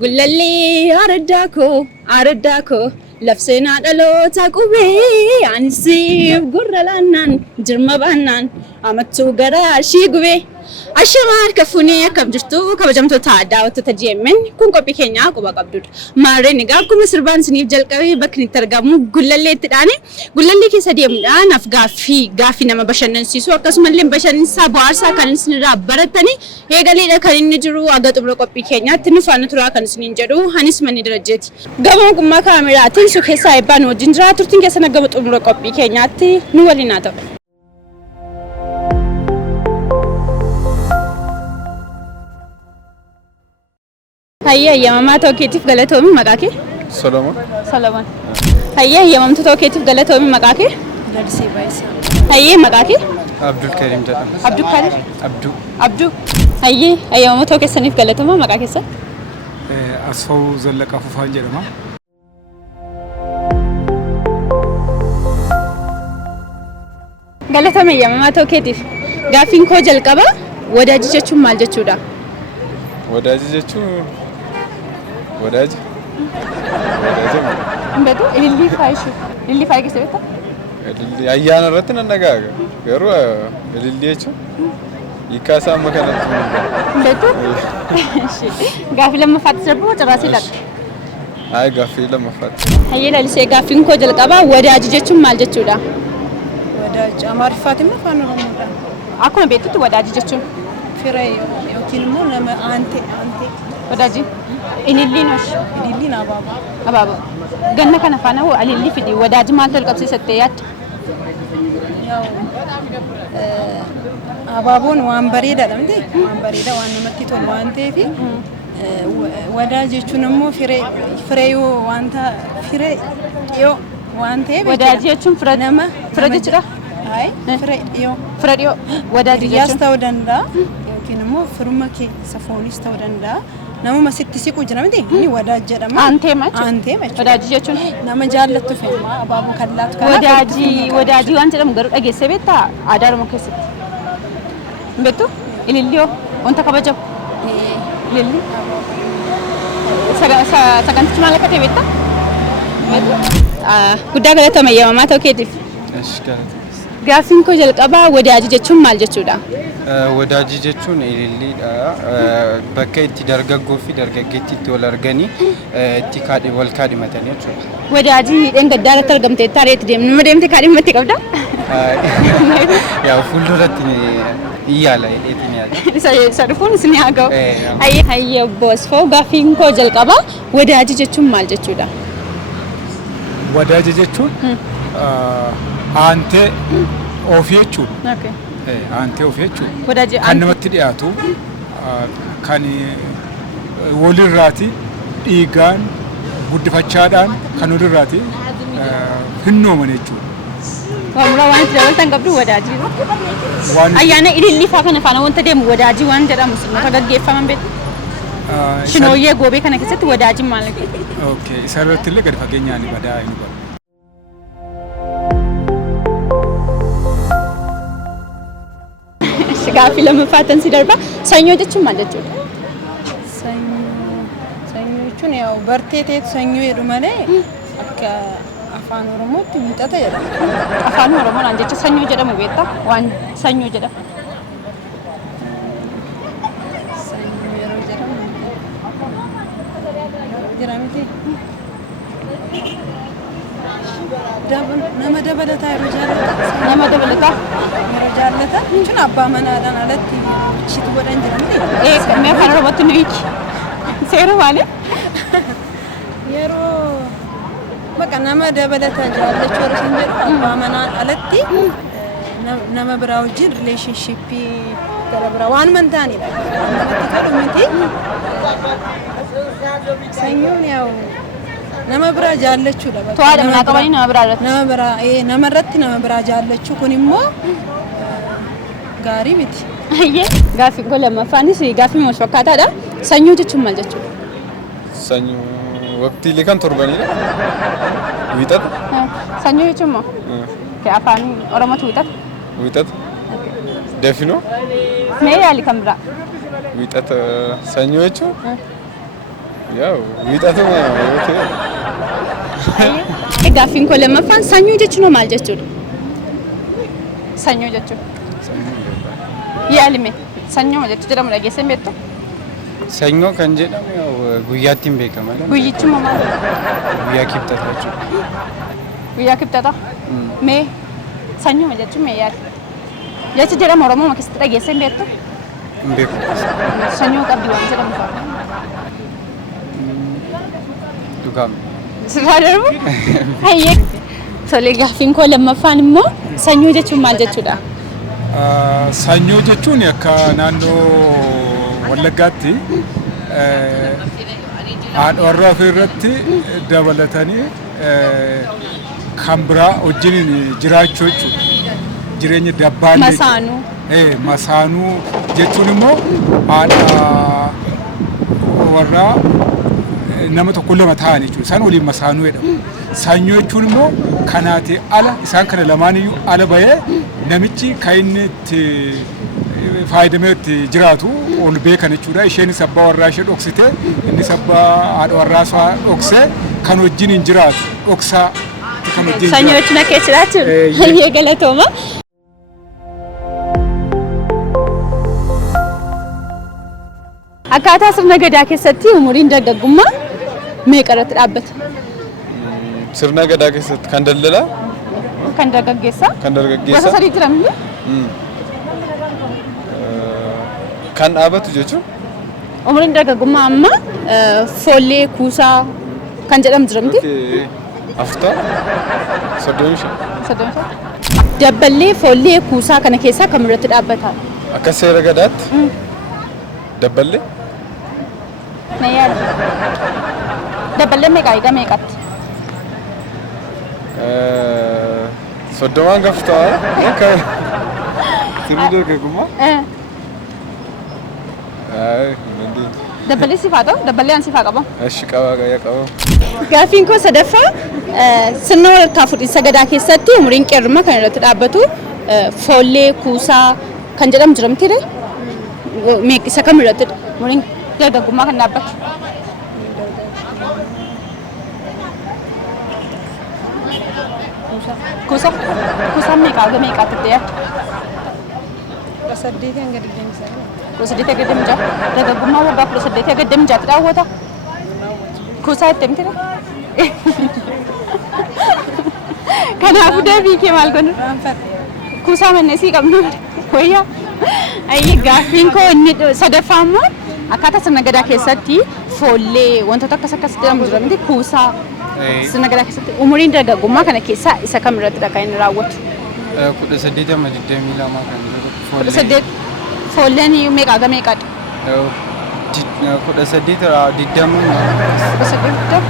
Gullalli araddaako labseenaa dhaloota qubee ansiif gurra laannaan jirma baannaan amattuu garaa shii gubee. Ashamaa kafuunee akkam jirtu kabajamtoota daawwattoota GMN kun qophii keenyaa quba qabdudha. Maarreen egaa akkuma sirbaan isiniif jalqabee bakki itti argamu gullalleettidhaani. Gullallee keessa deemuudhaan gaaffii nama bashannansiisu akkasumallee bashannansiisaa bohaarsaa kan isinirraa baratanii eegaleedha kan inni jiru aga xumura qophii keenyaatti nu faana turaa kan isiniin jedhu anis manni darajjeeti. Gamoo gummaa kaameraatiin su keessaa eebbaan wajjin jira turtiin keessa nagama xumura qophii keenyaatti nu waliin haa ta'u. Hayya yamamaa tokkeetiif galatoomi maqaa kee? Solomon. Hayya yamamtu tokkeetiif galatoomi maqaa kee? Gadisee Baayisa. Hayya maqaa kee? Abdul Karim jedhama. Abdul Karim? Abduu. Hayya yamamaa tokkeessaniif galatooma maqaa keessa? Asfa'u Zallaqaa Fufaan jedhama. Galatooma yamamaa tokkeetiif gaaffiin koo jalqaba wadaajii jechuun maal jechuudha? Wadaajii jechuun Wadaajii. Indeetu ilillii faayishu. Ilillii faayii keessa beektaa? Ilillii ayyaana irratti nan dhagaaga. Garuu ilillii jechuun hiikaa isaa amma kanatti. Indeetu? Gaaffii lammaffaatti sirbu carraasii laata? Ayi gaaffii lammaffaatti. Hayyee lalisee gaaffiin koo jalqaba wadaajii jechuun maal jechuudha? Wadaajii Amaariffaatiin moo afaan Oromoodhaan? Akkuma beektutti wadaajii jechuun Fira yookiin immoo nama aantee. wadaajii. Ililliin hoshi. Ililliin abaaboo. Abaaboo. Ganna kana faana hoo alilli fidi wadaajii maal talqabsiisattee yaadda? Abaaboon waan bareedaadha miti? Waan bareedaa waan namatti tolu waan ta'eef wadaajii jechuun immoo firee yoo wanta firee dhiyoo waan ta'eef Wadaajii jechuun fira jechuudha? Ayi firee dhiyoo. Fira dhiyoo. Wadaajii Hiriyaas jechuun ta'uu danda'a yookiin immoo firuma keessa foonis ta'uu danda'a. Namuma sitti siqu jira miti? Inni wadaaj jedhama. aanteema jechuudha. Aanteema jechuudha. Wadaajii jechuun Nama jaallattu fe'uma abaaboo kan laatu wadaajii waan jedhamu garuu dhageessee beektaa aadaa Oromoo keessatti? Beektu? Ililliyoo wanta kabajamu. Ilillii. Sagantichi maal akka ta'e beektaa? Guddaa galatooma yamamaa ta'uu keetiif. Eesh galata. Gaaffiin koo jalqabaa wadaajii jechuun maal jechuudha? Wadaajii jechuun ililliidha. Bakka itti dargaggoo fi dargaggeetti itti wal arganii itti wal kaadhimatanii jechuudha. Wadaajii hidheen gaddaa irratti argamtee taareetti deemnu. Nama deemtee kaadhimatti qabdaa? Yaa fuulduratti yaala hidheetiin yaala. Isa dhufuun isin haa ga'u. Hayyee boosfoo gaaffiin koo jalqabaa wadaajii jechuun maal jechuudha? Wadaajii jechuun aantee ofii jechuudha. Aantee ofii jechuudha. Kan namatti dhiyaatu kan walirraati dhiigaan guddifachaadhaan kan walirraati hinnooman jechuudha. Waamura waan itti dabalatan qabdu wadaajii. Ayyaana ilillii fa'aa kana faana wanta deemu wadaajii waan jedhamu sirnoota gaggeeffaman beektu. Shinooyyee goobee kana keessatti wadaajiin maal akka? Okay, isa irratti illee gadi fageenyaan badaa hin qabu. Gaaffii lammaffaatan si darba. Sanyoo jechuun maal jechuudha? Sanyoo jechuun bartee ta'etu sanyoo jedhu malee akka afaan Oromootti wiixata jedhama. Afaan Oromoodhaan jecha sanyoo jedhamu beektaa? Waan sanyoo jedhama. Sanyoo yeroo jedhamu jira miti. Nama dabalataa yeroo jaallatan. Nama dabalataa? Yeroo jaallatan jechuun abbaa manaadhaan alatti ibsitu godhan jira miti? Mee afaan Oromootti nu hiiki. Seera maali? Yeroo baqa nama dabalataa jaallachuu yeroo isin jedhu abbaa manaan alatti nama biraa wajjin rileeshinshippii gara biraa waan ta'anidha. Namatti tolu miti. Sanyoon nama biraa jaallachuudha. To'aadha manaa qabanii nama biraa irratti. Nama irratti nama biraa jaallachuu kun immoo gaarii miti. Gaaffiin koo lammaffaanis gaaffii wal fakkaataadha. Sanyoo jechuun maal jechuudha? Sanyoo waqtiilee kan torbanidha. Wiixata. Sanyoo jechuun moo? Afaan Oromootu wiixata? Wiixata. Definoo. Mee yaali kan biraa? Wiixata sanyoo jechuun Yaw miidhatuma yoo ta'e. Gaaffiin koo lammaffaan sanyoo jechuun maal jechuudha? Sanyoo jechuun. Yaalime sanyoo jechuun jedhamu dhageessee beektu? Sanyoo kan jedhamu guyyaatti hin beekama. Guyyichuma maal? Guyyaa kibxataa jechuudha. Guyyaa kibxataa? Mee sanyoo jechuun mee yaali? Jecha jedhama Oromoo keessatti dhageessee beektu? Hin beeku. Sanyoo qabdi waan jedhamu. Dhugaam. Sirraa darbu? Hayyee. Tolee gaaffiin koo lammaffaan immoo sanyoo jechuun maal jechuudha? Sanyoo jechuun akka naannoo Wallaggaatti haadha warraa ofirratti dabalatanii kan biraa wajjin jiraachuu jechuudha. Jireenya dabbaanii. Masaanuu. Masaanuu jechuun immoo haadha warraa nama tokko lama ta'an jechuudha. Isaan waliin masaanuu jedhamu. Sanyoo jechuun immoo kanaati ala isaan kana lamaaniyyuu ala bahee namichi kan inni itti fayyadamee itti jiraatu ol beekan jechuudha. Isheenis abbaa warraa ishee dhoksitee innis abbaa haadha warraa isaa dhoksee kan wajjin hin jiraatu. Dhoksaa kan wajjin jiraatu. Sanyoo jechuun akka jechuudha. Hayyee galatooma. Akkaataa sirna gadaa keessatti umuriin dargaggummaa meeqa irratti dhaabbata? Sirna gadaa keessatti kan daldalaa? Kan dargaggeessaa? Kan dargaggeessaa? Gosa sadii jira miti? Kan dhaabbatu jechuun? Umuriin dargaggummaa amma foollee kuusaa kan jedhamu jira miti? Afurtaa? 35. Dabballee foollee kuusaa kana keessaa kam irratti dhaabbata? Akka seera gadaatti? Dabballee? Na yaada. Dabballee meeqa egaa meeqatti? 30 gaftaa? Sirni dargaggummaa? Dabballee sifaa ta'u? Dabballee an sifaa qaba? Ashi qaba gaya qaba. Gaaffiin koo sadaffaa sirna walakkaa fuudhinsa gadaa keessatti umuriin qeerrummaa kan irratti dhaabbatu foollee kuusaa kan jedhamu jira miti? Meeqisa kam irratti umuriin dargaggummaa kan dhaabbatu? Kuusaan meeqaa hanga meeqaatti ta'e? 18 hanga 29. 18 hanga 26. Dargaggummaa waggaa 18 hanga 26 daawwata. Kuusaa itti miti? Kanaafuu deebii kee maal godhu? Kuusaa manneesii qabnu wayyaa. Ayyee gaaffiin koo inni sadaffaa immoo akkaataa sirna gadaa keessatti foollee wantoota akkas jedhamu jira miti kuusaa sirna gadaa keessatti umuriin dargaggummaa kana keessaa isa kam irratti kan inni raawwatu? 18 amma 22 kan jiru. 18 foolleen meeqa hanga meeqadha? 18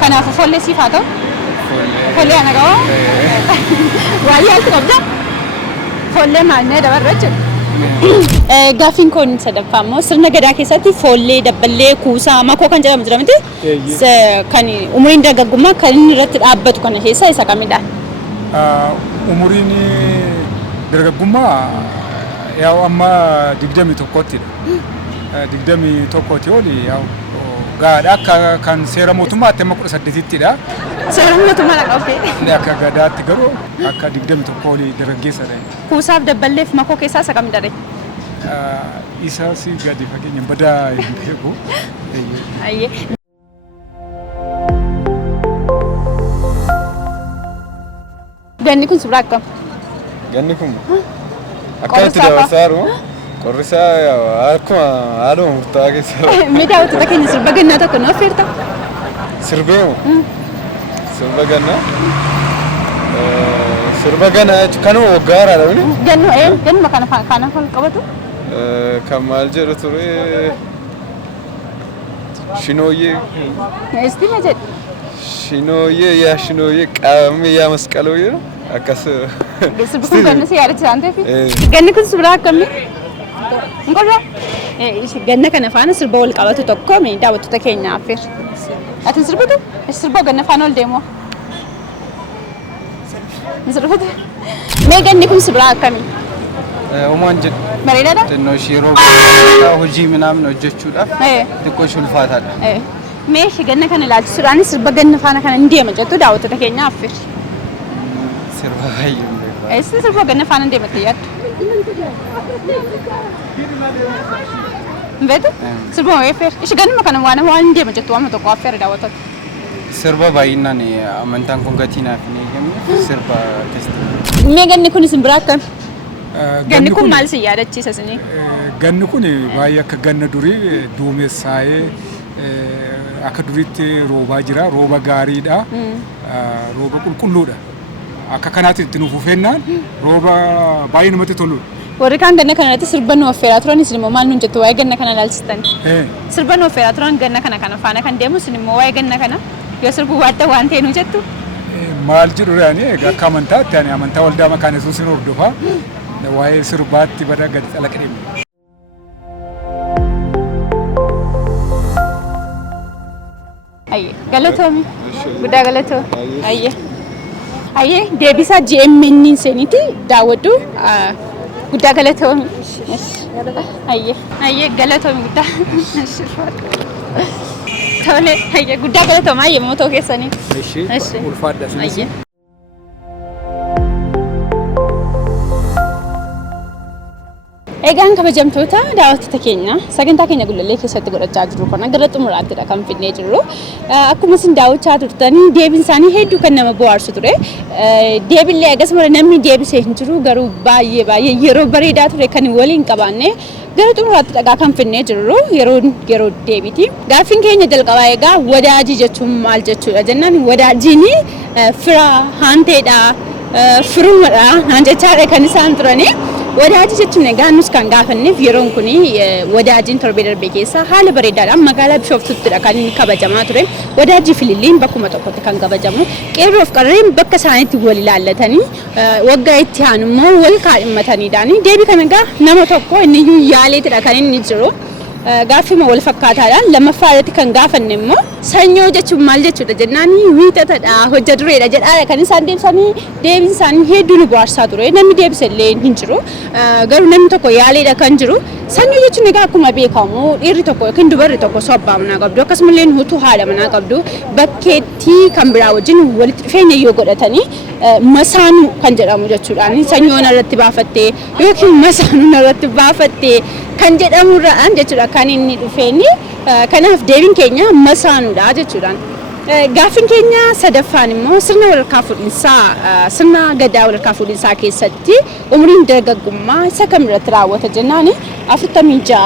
Kanaafuu foollee siif haa ta'u? Foollee ana qaba? Waayee alti qabda? Foollee maalnee dabarra jechuudha? Gaaffiin koo inni sadaffaa immoo sirna gadaa keessatti foollee dabballee kuusaa makoo kan jedhamu jira miti? Kan umuriin dargaggummaa kan inni irratti dhaabbatu kana keessaa isa kamidha? Umuriin dargaggummaa yaa'u amma 21tti. 21tti oli yaa'u gaadha akka kan seera mootummaatti amma 18ttidha. Seera mootummaa na qabdee? Akka gadaatti garuu akka 21 oli dargaggeessadha. Kuusaaf dabballeef makoo keessaa isa kamidha? Isaas gadi fageenya badaa hin beeku. Ayyee. Ganni kun suuraa akkam? Ganni kun akkamitti dabarsaadhu? Qorrisaa akkuma haaluma murtaa'aa keessa. Mee daawwattoota keenya sirba gannaa tokko nuuf affeerta? Sirbeemu? Sirba gannaa? Sirba gannaa jechuun kanuma waggaa haaraadha wani? Gannuma kana qabatu? Kan maal jedhu ture Shinooyyee. Isti ma jedhu? Shinooyyee yaa shinooyyee qaamni yaa masqalooyyee akkas. Sirbi kun ganni si yaadachiisa waan ta'eef? Ganni kun sirba akkamii? Nqorra? Ganna kana faana sirba wal qabatu tokko daawwattoota keenya affeer. Ati sirbitu? Sirba ganna faana ol deemu? Sirbitu? Mee ganni kun sirba akkamii? Uumaan jedhu. Bareedaadha? Xinnoo ishee yeroo hojii ምናምን hojjechuudhaaf xiqqoo ishee ulfaataadha. Meeshii ganna kana ilaalchisuudhaanis sirba ganna faana kana hin deema jettu daawwattoota keenya affeerri. Sirba baay'ee hin beeku. Eessi sirba ganna faana hin deematte yaaddu? Hin beektu? Sirba moo affeerri? Ishii ganna kana waan hin deema jettu waan tokko affeerri daawwattoota. Sirba baay'inaan amantaan kun gatii naaf hin eegamne sirba akkasitti. Mee ganni kun isin biraa akkami? Ganni kun maal isin yaadachiisa isinii? Ganni kun baay'ee akka ganna durii duumessaa'ee akka duriitti roobaa jira. Rooba gaariidha. Rooba qulqulluudha. Akka kanaatti itti nuuf ufeennaan rooba baay'ee namatti toludha. Warri kaan ganna kanatti sirba nu affeeraa turan isin immoo maal nuun jettu waa'ee ganna kana ilaalchistan? Sirba nu affeeraa turan ganna kana faana kan deemu isin immoo waa'ee ganna kana yoo sirbu waadda waan ta'e nu jettu? Maal jedhu akka amantaatti ani amantaa waldaa maqaan Yesuusin hordofaa waa'ee sirbaatti bada gadi xalaqadheemu. Galatoomi. Guddaa galatoo. Ayyee deebisaa GMN seeniiti daawwadhu. Guddaa galatoomi. Ayyee galatoomi guddaa. Tole ayyee guddaa galatooma ayyee mootoo keessanii. Ulfaadha. Ayyee. Egaan kabajamtoota daawwattoota keenya sagantaa keenya gullallee keessatti godhachaa jirru kana gara xumuraattidha kan finnee jirru. Akkuma isin daawwachaa turtanii deebiin isaanii hedduu kan nama bohaarsu ture. Deebillee akkasuma namni deebisee hin jiru garuu baay'ee yeroo bareedaa ture kan waliin qabaanne gara xumuraattidha kan finnee jirru yeroo deebiti. Gaaffiin keenya jalqabaa egaa wadaajii jechuun maal jechuudha jennaan wadaajiin fira haanteedha firumadha naan jechaadha kan isaan turani. Wadaajii jechuun egaa nus kan gaafanneef yeroon kun wadaajiin torbee darbee keessa haala bareedaadhaan magaalaa Bishooftuttidha kan inni kabajamaa ture. Wadaajii fililliin bakkuma tokkotti kan kabajamu. Qeerroof qarreen bakka isaaniitti wal ilaallatanii waggaa itti aanu immoo wal kaadhimmataniidhaani. Deebii kana egaa nama tokko inni yaaleetidha kan inni jiru. Gaaffima wal fakkaataadhaan lammaffaa irratti kan gaafanne immoo sanyoo jechuun maal jechuudha jennaan wiixatadha hojja dureedha jedhaadha kan isaan deebiin isaanii hedduu nu bohaarsaa ture namni deebise illee hin jiru garuu namni tokko yaaleedha kan jiru sanyoo jechuun egaa akkuma beekamu dhiirri tokko yookiin dubarri tokko abbaa manaa qabdu akkasumallee nutu haadha manaa qabdu bakkeetti kan biraa wajjin walitti dhufeenya yoo godhatanii masaanuu kan jedhamu jechuudhaan sanyoon irratti baafattee yookiin masaanuun irratti baafattee kan jedhamurraan jechuudha kan inni dhufeeni kanaaf deebiin keenya masaanuudha jechuudhaan. Gaaffiin keenya sadaffaan immoo sirna walharkaa fuudhinsaa sirna gadaa walharkaa fuudhinsaa keessatti umriin dargaggummaa isa kam irratti raawwata jennaan 46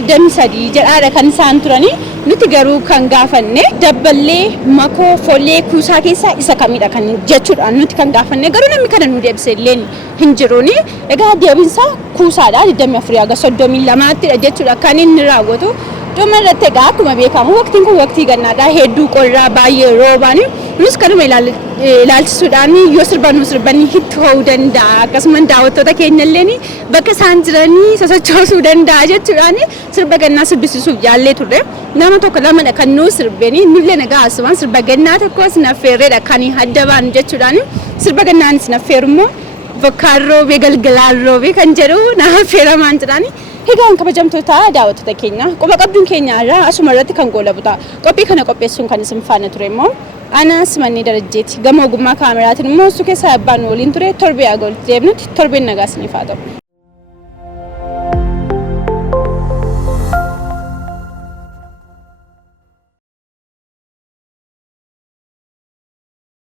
23 jedhaadha kan isaan turani nuti garuu kan gaafanne dabballee makoo follee kuusaa keessaa isa kamidha kan jechuudhaan nuti kan gaafanne garuu namni kana nu deebise illee hin jiruuni egaa deebiinsaa kuusaadha 24 haga 32ttidha jechuudha kan inni raawwatu. Dhuma irratti egaa akkuma beekamu waqtiin kun waqtii gannaadha hedduu qorraa baay'ee roobaani nus kanuma ilaalchisuudhaan yoo sirbanii hitti ho'uu danda'a akkasumas daawwattoota keenya illee bakka isaan jiranii sosochoosuu danda'a jechuudhaan sirba gannaa sirbisiisuuf yaallee turre nama tokko lamadha kan nuu sirbanii nullee nagaa asumaan sirba gannaa tokko sinaffeerreedha kan adda baanu jechuudhaan sirba gannaan sinaffeeru immoo bokkaan roobee galgalaan roobee kan jedhu naaf affeeramaan jedhani. Egaan kabajamtoota daawwattoota keenya quba qabduun keenya irraa asuma irratti kan goolabuta qophii kana qopheessuun kan isin faana ture immoo anas manni darajjeeti gama ogummaa kaameraatiin immoo su keessa abbaan waliin ture torbee agol deebnutti torbeen nagaa isiniif haa ta'u.